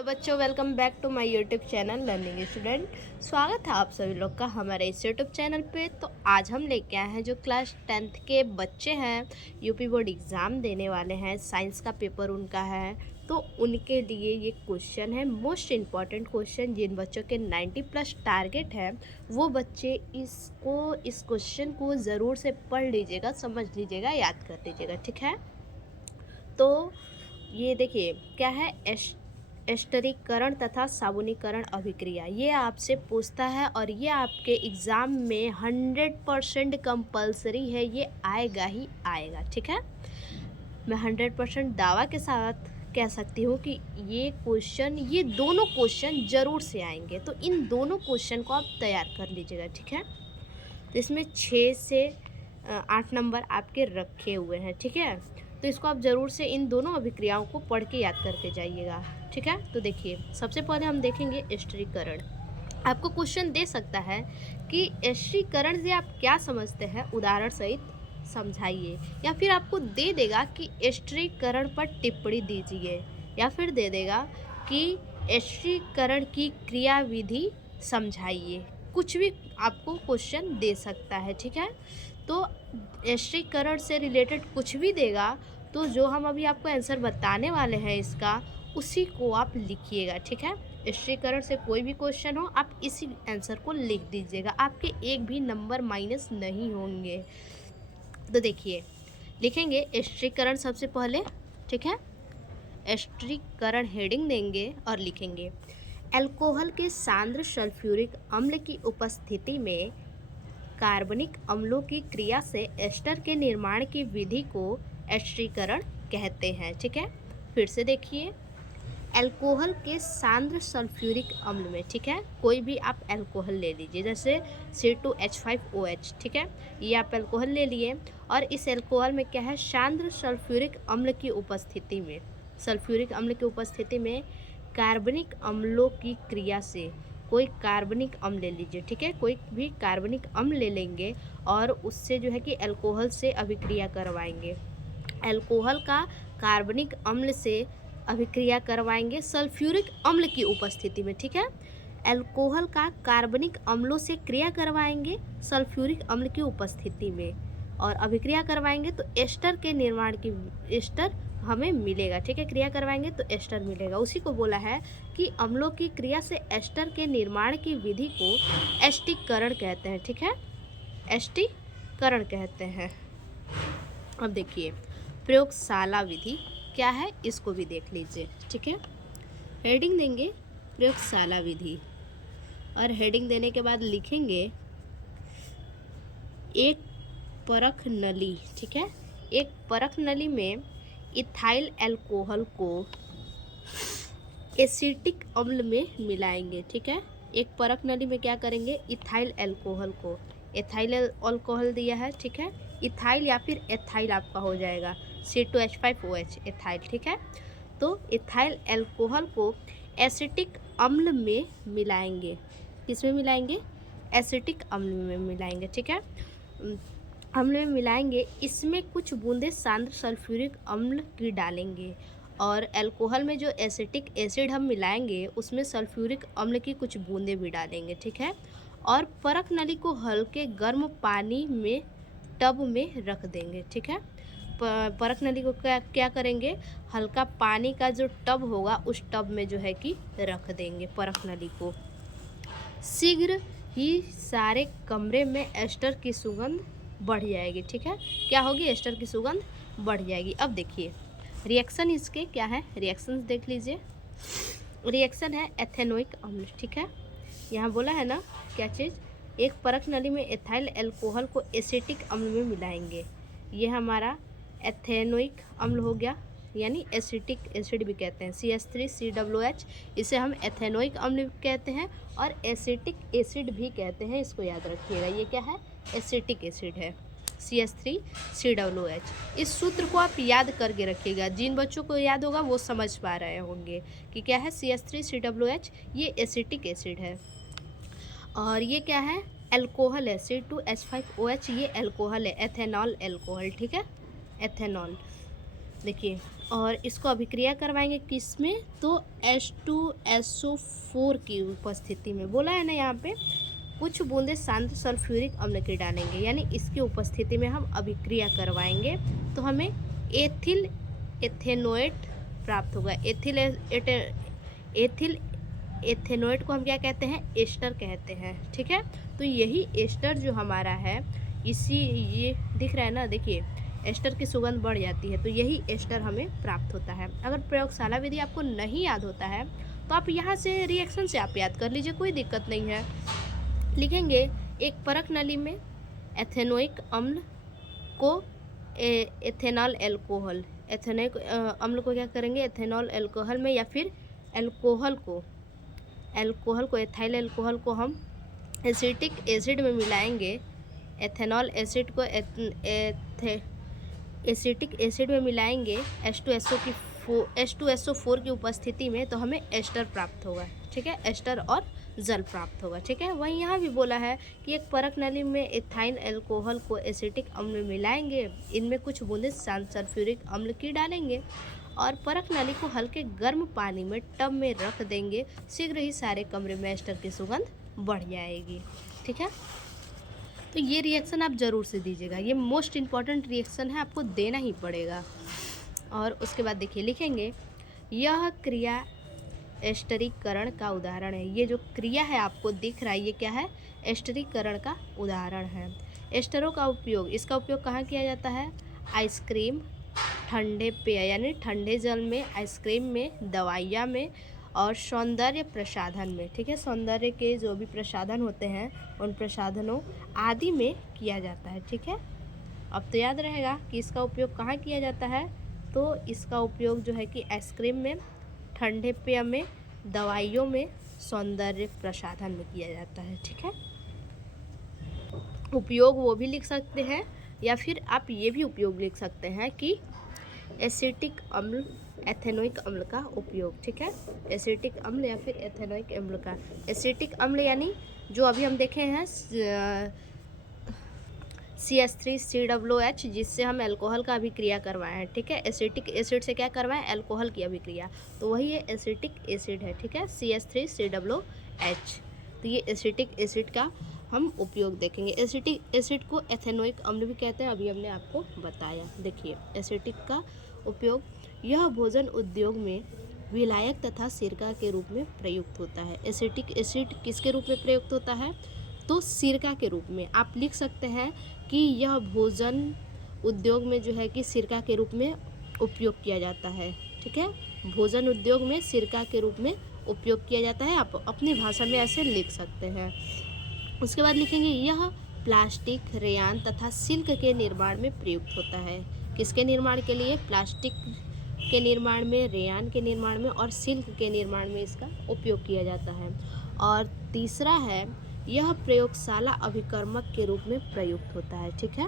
तो बच्चों, welcome back to my YouTube channel Learning Student. स्वागत है आप सभी लोग का हमारे इस यूट्यूब चैनल पे। तो आज हम लेके आए हैं जो क्लास 10th के बच्चे हैं, यूपी बोर्ड एग्ज़ाम देने वाले हैं, साइंस का पेपर उनका है। तो उनके लिए ये क्वेश्चन है, मोस्ट इम्पॉर्टेंट क्वेश्चन। जिन बच्चों के 90+ टारगेट है वो बच्चे इस क्वेश्चन को ज़रूर से पढ़ लीजिएगा, समझ लीजिएगा, याद कर लीजिएगा, ठीक है। तो ये देखिए क्या है, एस्टरीकरण तथा साबुनीकरण अभिक्रिया, ये आपसे पूछता है और ये आपके एग्ज़ाम में 100% कंपलसरी है, ये आएगा ही आएगा, ठीक है। मैं 100% दावा के साथ कह सकती हूँ कि ये दोनों क्वेश्चन ज़रूर से आएंगे। तो इन दोनों क्वेश्चन को आप तैयार कर लीजिएगा, ठीक है। तो इसमें 6 से 8 नंबर आपके रखे हुए हैं, ठीक है। तो इसको आप ज़रूर से इन दोनों अभिक्रियाओं को पढ़ के याद करके जाइएगा, ठीक है। तो देखिए, सबसे पहले हम देखेंगे एस्टरीकरण। आपको क्वेश्चन दे सकता है कि एस्टरीकरण से आप क्या समझते हैं, उदाहरण सहित समझाइए। या फिर आपको दे देगा कि एस्टरीकरण पर टिप्पणी दीजिए, या फिर दे देगा कि एस्टरीकरण की क्रियाविधि समझाइए। कुछ भी आपको क्वेश्चन दे सकता है, ठीक है। तो एस्टरीकरण से रिलेटेड कुछ भी देगा तो जो हम अभी आपको आंसर बताने वाले हैं इसका, उसी को आप लिखिएगा, ठीक है। एस्टरीकरण से कोई भी क्वेश्चन हो, आप इसी आंसर को लिख दीजिएगा, आपके एक भी नंबर माइनस नहीं होंगे। तो देखिए, लिखेंगे एस्टरीकरण सबसे पहले, ठीक है। एस्टरीकरण हेडिंग देंगे और लिखेंगे अल्कोहल के सांद्र सल्फ्यूरिक अम्ल की उपस्थिति में कार्बनिक अम्लों की क्रिया से एस्टर के निर्माण की विधि को एस्टरीकरण कहते हैं, ठीक है। फिर से देखिए, अल्कोहल के सांद्र सल्फ्यूरिक अम्ल में, ठीक है, कोई भी आप अल्कोहल ले लीजिए, जैसे C2H5OH, ठीक है। ये आप अल्कोहल ले लिए और इस अल्कोहल में क्या है, सांद्र सल्फ्यूरिक अम्ल की उपस्थिति में, सल्फ्यूरिक अम्ल की उपस्थिति में कार्बनिक अम्लों की क्रिया से, कोई कार्बनिक अम्ल ले लीजिए, ठीक है, कोई भी कार्बनिक अम्ल ले लेंगे और उससे जो है कि अल्कोहल से अभिक्रिया करवाएंगे। अल्कोहल का कार्बनिक अम्ल से अभिक्रिया करवाएंगे सल्फ्यूरिक अम्ल की उपस्थिति में, ठीक है। अल्कोहल का कार्बनिक अम्लों से क्रिया करवाएंगे सल्फ्यूरिक अम्ल की उपस्थिति में और अभिक्रिया करवाएंगे तो एस्टर के निर्माण की, एस्टर हमें मिलेगा, ठीक है। क्रिया करवाएंगे तो एस्टर मिलेगा। उसी को बोला है कि अम्लों की क्रिया से एस्टर के निर्माण की विधि को एस्टीकरण कहते हैं, ठीक है, एस्टीकरण कहते हैं। अब देखिए, प्रयोगशाला विधि क्या है, इसको भी देख लीजिए, ठीक है। हेडिंग देंगे प्रयोगशाला विधि और हेडिंग देने के बाद लिखेंगे एक परख नली, ठीक है। एक परख नली में इथाइल अल्कोहल को एसिटिक अम्ल में मिलाएंगे, ठीक है। एक परख नली में क्या करेंगे, इथाइल अल्कोहल को, एथाइल अल्कोहल दिया है, ठीक है, इथाइल या फिर एथाइल आपका हो जाएगा, C2H5OH, एथाइल, ठीक है। तो इथाइल अल्कोहल को एसिटिक अम्ल में मिलाएंगे। किस में मिलाएंगे, एसिटिक अम्ल में मिलाएंगे, ठीक है। अम्ल में मिलाएंगे, इसमें कुछ बूंदे सांद्र सल्फ्यूरिक अम्ल की डालेंगे और अल्कोहल में जो एसिटिक एसिड हम मिलाएंगे उसमें सल्फ्यूरिक अम्ल की कुछ बूंदें भी डालेंगे, ठीक है। और परख नली को हल्के गर्म पानी में टब में रख देंगे, ठीक है। परख नली को क्या करेंगे, हल्का पानी का जो टब होगा उस टब में जो है कि रख देंगे परख नली को। शीघ्र ही सारे कमरे में एस्टर की सुगंध बढ़ जाएगी, ठीक है। क्या होगी, एस्टर की सुगंध बढ़ जाएगी। अब देखिए रिएक्शन इसके क्या है, रिएक्शंस देख लीजिए। रिएक्शन है एथेनोइक अम्ल, ठीक है। यहाँ बोला है ना क्या चीज़, एक परख नली में एथाइल अल्कोहल को एसिटिक अम्ल में मिलाएंगे। ये हमारा एथेनोइक अम्ल हो गया, यानी एसिटिक एसिड भी कहते हैं, CH3COOH, इसे हम एथेनोइक अम्ल कहते हैं और एसिटिक एसिड भी कहते हैं, इसको याद रखिएगा। ये क्या है, एसिटिक एसिड है, CH3COOH। इस सूत्र को आप याद करके रखिएगा, जिन बच्चों को याद होगा वो समझ पा रहे होंगे कि क्या है, CH3COOH, ये एसिटिक एसिड है। और ये क्या है, अल्कोहल है, C2H5OH, ये अल्कोहल है, एथेनॉल अल्कोहल, ठीक है, एथेनॉल। देखिए, और इसको अभिक्रिया करवाएंगे किस में, तो H2SO4 की उपस्थिति में। बोला है ना यहाँ पे कुछ बूंदे शांत सल्फ्यूरिक अम्ल की डालेंगे, यानी इसकी उपस्थिति में हम अभिक्रिया करवाएंगे तो हमें एथिल एथेनोएट प्राप्त होगा। एथिल एथेनोएट को हम क्या कहते हैं, एस्टर कहते हैं। ठीक है, तो यही एस्टर जो हमारा है, इसी ये दिख रहा है ना, देखिए एस्टर की सुगंध बढ़ जाती है, तो यही एस्टर हमें प्राप्त होता है। अगर प्रयोगशाला विधि आपको नहीं याद होता है तो आप यहाँ से रिएक्शन से आप याद कर लीजिए, कोई दिक्कत नहीं है। लिखेंगे एक परख नली में एथेनोइक अम्ल को एथेनॉल एल्कोहल, एथेनोइक अम्ल को क्या करेंगे, एथेनॉल एल्कोहल में, या फिर एल्कोहल को एथाइल एल्कोहल को हम एसिटिक एसिड में मिलाएंगे। एथेनॉल एसिड को एसिटिक एसिड में मिलाएंगे H2SO4 की उपस्थिति में, तो हमें एस्टर प्राप्त होगा। ठीक है, एस्टर और जल प्राप्त होगा। ठीक है, वहीं यहाँ भी बोला है कि एक परख नली में एथाइल एल्कोहल को एसिटिक अम्ल में मिलाएंगे, इनमें कुछ बूंदे शांत सल्फ्यूरिक अम्ल की डालेंगे और परख नली को हल्के गर्म पानी में टब में रख देंगे। शीघ्र ही सारे कमरे में एस्टर की सुगंध बढ़ जाएगी। ठीक है, तो ये रिएक्शन आप ज़रूर से दीजिएगा, ये मोस्ट इम्पॉर्टेंट रिएक्शन है, आपको देना ही पड़ेगा। और उसके बाद देखिए लिखेंगे यह क्रिया एस्टरीकरण का उदाहरण है। ये जो क्रिया है आपको दिख रहा है, ये क्या है, एस्टरीकरण का उदाहरण है। एस्टरों का उपयोग, इसका उपयोग कहाँ किया जाता है, आइसक्रीम, ठंडे पेय यानी ठंडे जल में, आइसक्रीम में, दवाइयाँ में और सौंदर्य प्रसाधन में। ठीक है, सौंदर्य के जो भी प्रसाधन होते हैं उन प्रसाधनों आदि में किया जाता है। ठीक है, अब तो याद रहेगा कि इसका उपयोग कहाँ किया जाता है, तो इसका उपयोग जो है कि आइसक्रीम में, ठंडे पेय में, दवाइयों में, सौंदर्य प्रसाधन में किया जाता है। ठीक है, उपयोग वो भी लिख सकते हैं या फिर आप ये भी उपयोग लिख सकते हैं कि एसिटिक अम्ल, एथेनोइक अम्ल का उपयोग। ठीक है, एसिटिक अम्ल या फिर एथेनोइक अम्ल का। एसिटिक अम्ल यानी जो अभी हम देखे हैं CH3COOH, जिससे हम अल्कोहल का अभिक्रिया करवाए हैं। ठीक है, एसिटिक एसिड से क्या करवाएं, अल्कोहल की अभिक्रिया, तो वही ये एसिटिक एसिड है। ठीक है, CH3COOH, तो ये एसिटिक एसिड का हम उपयोग देखेंगे। एसिटिक एसिड को एथेनोइक अम्ल भी कहते हैं, अभी हमने आपको बताया। देखिए एसिटिक का उपयोग, यह भोजन उद्योग में विलायक तथा सिरका के रूप में प्रयुक्त होता है। एसिटिक एसिड किसके रूप में प्रयुक्त होता है, तो सिरका के रूप में। आप लिख सकते हैं कि यह भोजन उद्योग में जो है कि सिरका के रूप में उपयोग किया जाता है। ठीक है, भोजन उद्योग में सिरका के रूप में उपयोग किया जाता है, आप अपनी भाषा में ऐसे लिख सकते हैं। उसके बाद लिखेंगे यह प्लास्टिक, रेयान तथा सिल्क के निर्माण में प्रयुक्त होता है। किसके निर्माण के लिए, प्लास्टिक के निर्माण में, रेयान के निर्माण में और सिल्क के निर्माण में इसका उपयोग किया जाता है। और तीसरा है यह प्रयोगशाला अभिकर्मक के रूप में प्रयुक्त होता है। ठीक है,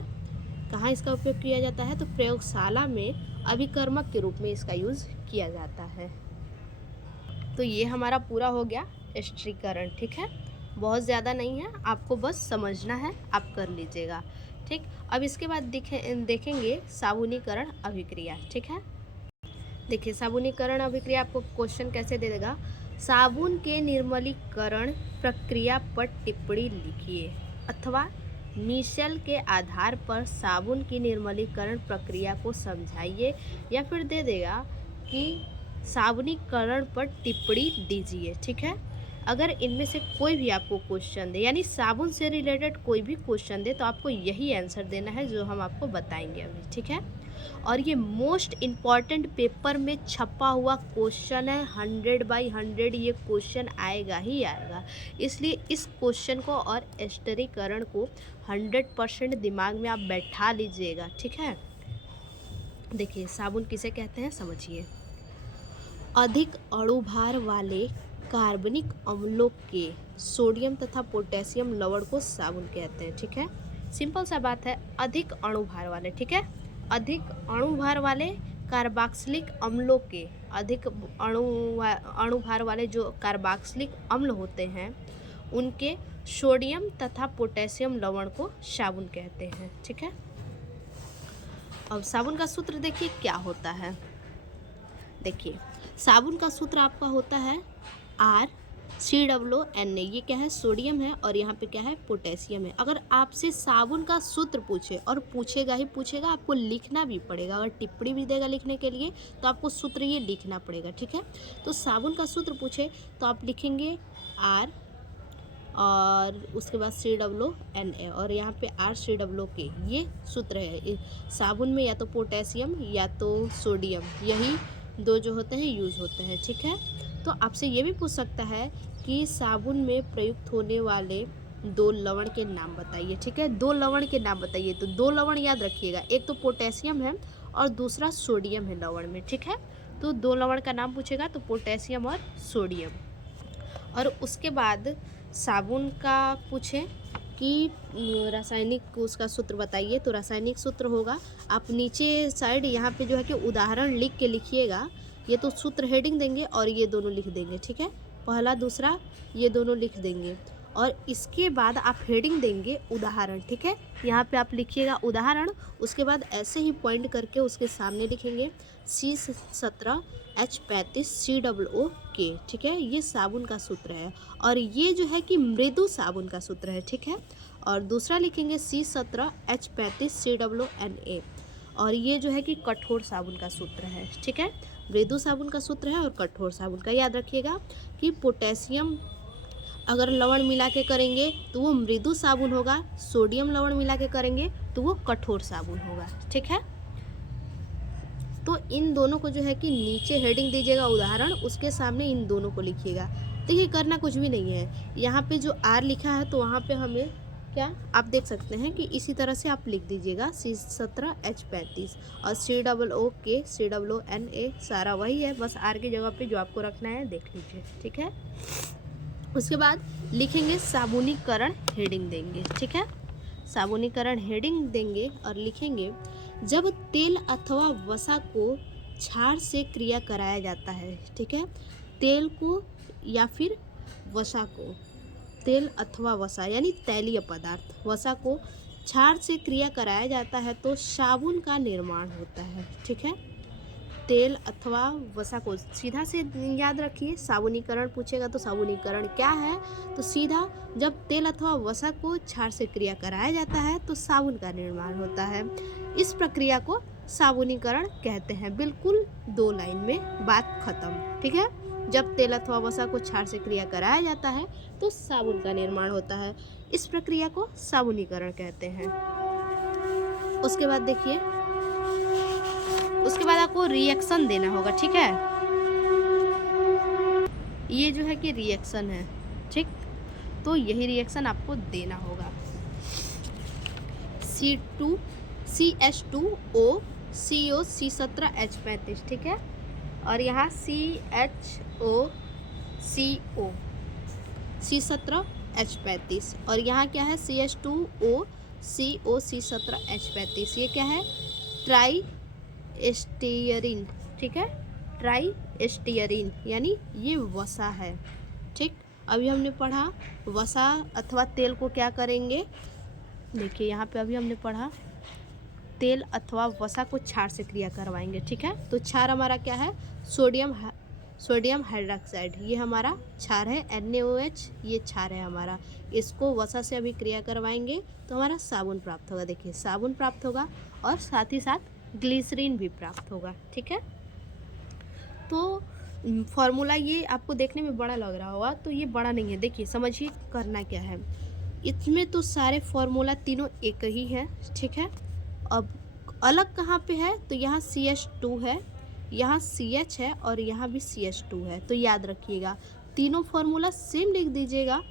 कहाँ इसका उपयोग किया जाता है, तो प्रयोगशाला में अभिकर्मक के रूप में इसका यूज़ किया जाता है। तो ये हमारा पूरा हो गया एस्टरीकरण। ठीक है, बहुत ज़्यादा नहीं है, आपको बस समझना है, आप कर लीजिएगा। ठीक, अब इसके बाद देखेंगे साबुनीकरण अभिक्रिया। ठीक है, देखिए साबुनीकरण अभिक्रिया आपको क्वेश्चन कैसे दे देगा, साबुन के निर्मलीकरण प्रक्रिया पर टिप्पणी लिखिए अथवा मिशेल के आधार पर साबुन की निर्मलीकरण प्रक्रिया को समझाइए, या फिर दे देगा कि साबुनीकरण पर टिप्पणी दीजिए। ठीक है, अगर इनमें से कोई भी आपको क्वेश्चन दे, यानी साबुन से रिलेटेड कोई भी क्वेश्चन दे, तो आपको यही आंसर देना है जो हम आपको बताएंगे अभी। ठीक है, और ये मोस्ट इम्पॉर्टेंट पेपर में छपा हुआ क्वेश्चन है, 100/100 ये क्वेश्चन आएगा ही आएगा। इसलिए इस क्वेश्चन को और एस्टरीकरण को 100% दिमाग में आप बैठा लीजिएगा। ठीक है, देखिए साबुन किसे कहते हैं समझिए, अधिक अणुभार वाले कार्बनिक अम्लों के सोडियम तथा पोटेशियम लवण को साबुन कहते हैं। ठीक है, सिंपल सा बात है, अधिक अणुभार वाले। ठीक है, अधिक अणुभार वाले कार्बोक्सिलिक अम्लों के, अधिक अणुभार वाले जो कार्बोक्सिलिक अम्ल होते हैं उनके सोडियम तथा पोटेशियम लवण को साबुन कहते हैं। ठीक है, अब साबुन का सूत्र देखिए क्या होता है। देखिए साबुन का सूत्र आपका होता है RCOO। ये क्या है, सोडियम है, और यहाँ पे क्या है, पोटेशियम है। अगर आपसे साबुन का सूत्र पूछे, और पूछेगा ही पूछेगा, आपको लिखना भी पड़ेगा। अगर टिप्पणी भी देगा लिखने के लिए तो आपको सूत्र ये लिखना पड़ेगा, ठीक है। तो साबुन का सूत्र पूछे तो आप लिखेंगे R और उसके बाद COONA, और यहाँ पे RCOO, ये सूत्र है। साबुन में या तो पोटेशियम या तो सोडियम, यही दो जो होते हैं यूज़ होते हैं, ठीक है। तो आपसे ये भी पूछ सकता है कि साबुन में प्रयुक्त होने वाले 2 लवण के नाम बताइए, ठीक है। 2 लवण के नाम बताइए, तो 2 लवण याद रखिएगा, एक तो पोटेशियम है और दूसरा सोडियम है लवण में, ठीक है। तो 2 लवण का नाम पूछेगा तो पोटेशियम और सोडियम। और उसके बाद साबुन का पूछें कि रासायनिक उसका सूत्र बताइए, तो रासायनिक सूत्र होगा, आप नीचे साइड यहाँ पे जो है कि उदाहरण लिख के लिखिएगा। ये तो सूत्र हेडिंग देंगे और ये दोनों लिख देंगे, ठीक है। पहला दूसरा ये दोनों लिख देंगे, और इसके बाद आप हेडिंग देंगे उदाहरण, ठीक है। यहाँ पे आप लिखिएगा उदाहरण, उसके बाद ऐसे ही पॉइंट करके उसके सामने लिखेंगे C17H35 COO, ठीक है। ये साबुन का सूत्र है, और ये जो है कि मृदु साबुन का सूत्र है, ठीक है। और दूसरा लिखेंगे C17H35 COONA, और ये जो है कि कठोर साबुन का सूत्र है, ठीक है। मृदु साबुन का सूत्र है और कठोर साबुन का। याद रखिएगा कि पोटेशियम अगर लवण मिला के करेंगे तो वो मृदु साबुन होगा, सोडियम लवण मिला के करेंगे तो वो कठोर साबुन होगा, ठीक है। तो इन दोनों को जो है कि नीचे हेडिंग दीजिएगा उदाहरण, उसके सामने इन दोनों को लिखिएगा। देखिए करना कुछ भी नहीं है, यहाँ पे जो R लिखा है तो वहाँ पे हमें क्या आप देख सकते हैं कि इसी तरह से आप लिख दीजिएगा C17H35 और COONA सारा वही है, बस R की जगह पे जो आपको रखना है देख लीजिए, ठीक है। उसके बाद लिखेंगे साबुनीकरण, हेडिंग देंगे, ठीक है। साबुनीकरण हेडिंग देंगे और लिखेंगे जब तेल अथवा वसा को क्षार से क्रिया कराया जाता है, ठीक है। तेल को या फिर वसा को, तेल अथवा वसा यानी तैलीय पदार्थ, वसा को क्षार से क्रिया कराया जाता है तो साबुन का निर्माण होता है, ठीक है। तेल अथवा वसा को सीधा से याद रखिए, साबुनीकरण पूछेगा तो साबुनीकरण क्या है, तो सीधा जब तेल अथवा वसा को क्षार से क्रिया कराया जाता है तो साबुन का निर्माण होता है। इस प्रक्रिया को साबुनीकरण कहते हैं। बिल्कुल 2 लाइन में बात खत्म, ठीक है। जब तेल अथवा वसा को क्षार से क्रिया कराया जाता है तो साबुन का निर्माण होता है, इस प्रक्रिया को साबुनीकरण कहते हैं। उसके बाद देखिए, उसके बाद आपको रिएक्शन देना होगा, ठीक है। ये जो है कि रिएक्शन है, ठीक, तो यही रिएक्शन आपको देना होगा। CH2O CO C17H35, ठीक है, और यहाँ CHO CO C17H35, और यहाँ क्या है CH2O CO C17H35, ये क्या है, ट्राई एस्टीयरिन, ठीक है, ट्राई एस्टीयरिन यानी ये वसा है, ठीक। अभी हमने पढ़ा वसा अथवा तेल को क्या करेंगे, देखिए यहाँ पे अभी हमने पढ़ा तेल अथवा वसा को क्षार से क्रिया करवाएंगे, ठीक है। तो क्षार हमारा क्या है, सोडियम हाइड्रोक्साइड, ये हमारा क्षार है, NaOH ये क्षार है हमारा। इसको वसा से अभी क्रिया करवाएंगे तो हमारा साबुन प्राप्त होगा। देखिए साबुन प्राप्त होगा और साथ ही साथ ग्लिसरीन भी प्राप्त होगा, ठीक है। तो फॉर्मूला ये आपको देखने में बड़ा लग रहा होगा, तो ये बड़ा नहीं है। देखिए समझिए करना क्या है, इसमें तो सारे फॉर्मूला तीनों एक ही है, ठीक है। अब अलग कहाँ पे है, तो यहाँ CH2 है, यहाँ CH है और यहाँ भी CH2 है। तो याद रखिएगा तीनों फॉर्मूला सेम लिख दीजिएगा,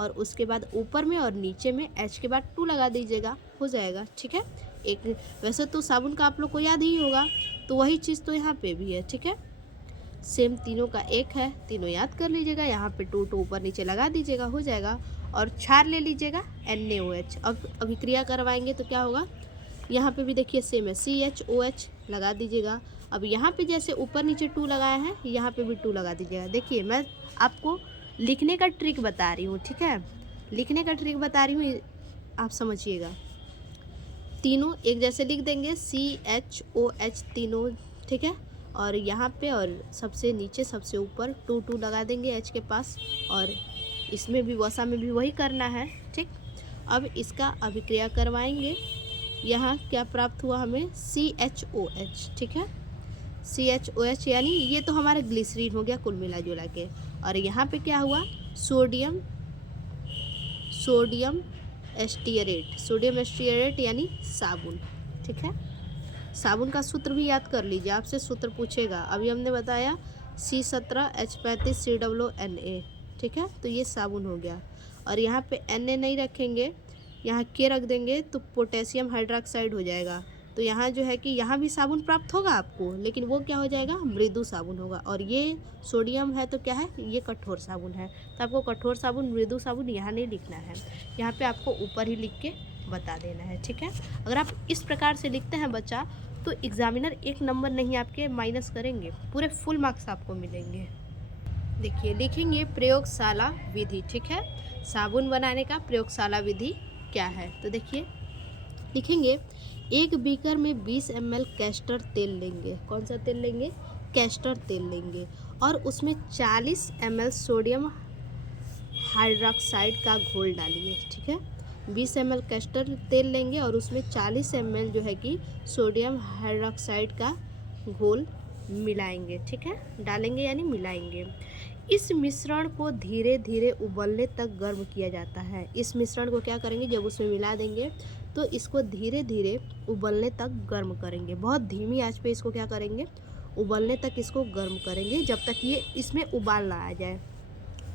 और उसके बाद ऊपर में और नीचे में H के बाद 2 लगा दीजिएगा, हो जाएगा, ठीक है। एक वैसे तो साबुन का आप लोग को याद ही होगा, तो वही चीज़ तो यहाँ पे भी है, ठीक है। सेम तीनों का एक है, तीनों याद कर लीजिएगा, यहाँ पे 2 ऊपर नीचे लगा दीजिएगा, हो जाएगा। और क्षार ले लीजिएगा NaOH। अब अभिक्रिया करवाएंगे तो क्या होगा, यहाँ पे भी देखिए सेम है, CHOH लगा दीजिएगा। अब यहाँ पे जैसे ऊपर नीचे 2 लगाया है, यहाँ पे भी 2 लगा दीजिएगा। देखिए मैं आपको लिखने का ट्रिक बता रही हूँ, ठीक है, लिखने का ट्रिक बता रही हूँ, आप समझिएगा। तीनों एक जैसे लिख देंगे, CHOH तीनों, ठीक है। और यहाँ पे और सबसे नीचे सबसे ऊपर 2 लगा देंगे H के पास, और इसमें भी वसा में भी वही करना है, ठीक। अब इसका अभिक्रिया करवाएंगे। यहाँ क्या प्राप्त हुआ हमें, CHOH, ठीक है। CHOH यानी ये तो हमारा ग्लिसरीन हो गया कुल मिला जुला के। और यहाँ पे क्या हुआ, सोडियम एस्टियरेट यानी साबुन, ठीक है। साबुन का सूत्र भी याद कर लीजिए, आपसे सूत्र पूछेगा। अभी हमने बताया C17H35COONA, ठीक है। तो ये साबुन हो गया। और यहाँ पे Na नहीं रखेंगे, यहाँ के रख देंगे तो पोटेशियम हाइड्रोक्साइड हो जाएगा। तो यहाँ जो है कि यहाँ भी साबुन प्राप्त होगा आपको, लेकिन वो क्या हो जाएगा, मृदु साबुन होगा। और ये सोडियम है तो क्या है, ये कठोर साबुन है। तो आपको कठोर साबुन मृदु साबुन यहाँ नहीं लिखना है, यहाँ पे आपको ऊपर ही लिख के बता देना है, ठीक है। अगर आप इस प्रकार से लिखते हैं बच्चा, तो एग्जामिनर 1 नंबर नहीं आपके माइनस करेंगे, पूरे फुल मार्क्स आपको मिलेंगे। देखिए लिखेंगे प्रयोगशाला विधि, ठीक है। साबुन बनाने का प्रयोगशाला विधि क्या है, तो देखिए लिखेंगे, एक बीकर में 20 ml कैस्टर तेल लेंगे। कौन सा तेल लेंगे, कैस्टर तेल लेंगे। और उसमें 40 ml सोडियम हाइड्रोक्साइड का घोल डालिए, ठीक है। 20 ml कैस्टर तेल लेंगे और उसमें 40 ml जो है कि सोडियम हाइड्रोक्साइड का घोल मिलाएंगे, ठीक है। डालेंगे यानी मिलाएंगे। इस मिश्रण को धीरे धीरे उबलने तक गर्म किया जाता है। इस मिश्रण को क्या करेंगे, जब उसमें मिला देंगे तो इसको धीरे धीरे उबलने तक गर्म करेंगे। बहुत धीमी आंच पे इसको क्या करेंगे, उबलने तक इसको गर्म करेंगे, जब तक ये इसमें उबाल ना आ जाए।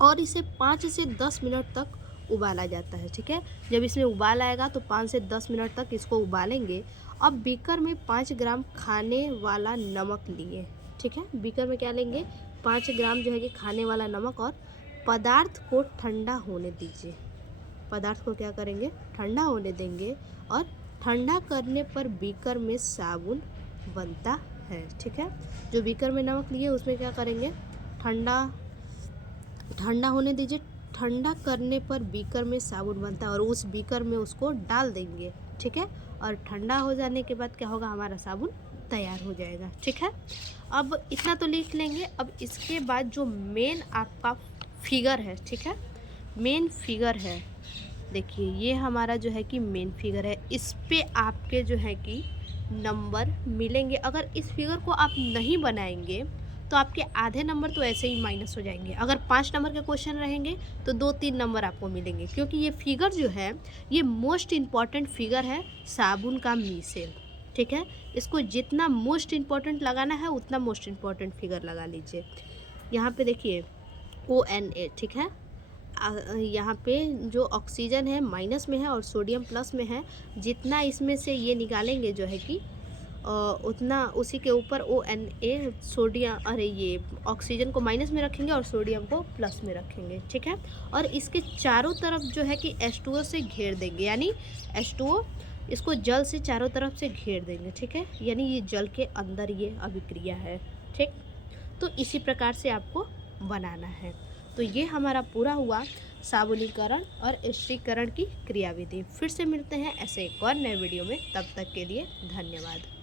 और इसे 5 से 10 मिनट तक उबाला जाता है, ठीक है। जब इसमें उबाल आएगा तो 5 से 10 मिनट तक इसको उबालेंगे। अब बीकर में 5 ग्राम खाने वाला नमक लिए, ठीक है। बीकर में क्या लेंगे, 5 ग्राम जो है कि खाने वाला नमक, और पदार्थ को ठंडा होने दीजिए। पदार्थ को क्या करेंगे, ठंडा होने देंगे। और ठंडा करने पर बीकर में साबुन बनता है, ठीक है। जो बीकर में नमक लिए उसमें क्या करेंगे, ठंडा होने दीजिए। ठंडा करने पर बीकर में साबुन बनता है और उस बीकर में उसको डाल देंगे, ठीक है। और ठंडा हो जाने के बाद क्या होगा, हमारा साबुन तैयार हो जाएगा, ठीक है। अब इतना तो लिख लेंगे। अब इसके बाद जो मेन आपका फिगर है, ठीक है, मेन फिगर है, देखिए ये हमारा जो है कि मेन फिगर है। इस पे आपके जो है कि नंबर मिलेंगे। अगर इस फिगर को आप नहीं बनाएंगे तो आपके आधे नंबर तो ऐसे ही माइनस हो जाएंगे। अगर 5 नंबर के क्वेश्चन रहेंगे तो 2-3 नंबर आपको मिलेंगे, क्योंकि ये फिगर जो है ये मोस्ट इम्पॉर्टेंट फिगर है साबुन का मीसेल, ठीक है। इसको जितना मोस्ट इम्पॉर्टेंट लगाना है उतना मोस्ट इम्पॉर्टेंट फिगर लगा लीजिए। यहाँ पे देखिए ONA, ठीक है। यहाँ पे जो ऑक्सीजन है माइनस में है और सोडियम प्लस में है। जितना इसमें से ये निकालेंगे जो है कि उतना उसी के ऊपर ONA सोडियम, अरे ये ऑक्सीजन को माइनस में रखेंगे और सोडियम को प्लस में रखेंगे, ठीक है। और इसके चारों तरफ जो है कि H2O से घेर देंगे, यानी H2O इसको जल से चारों तरफ से घेर देंगे, ठीक है। यानी ये जल के अंदर ये अभिक्रिया है, ठीक। तो इसी प्रकार से आपको बनाना है। तो ये हमारा पूरा हुआ साबुनीकरण और स्टिरीकरण की क्रियाविधि। फिर से मिलते हैं ऐसे एक और नए वीडियो में, तब तक के लिए धन्यवाद।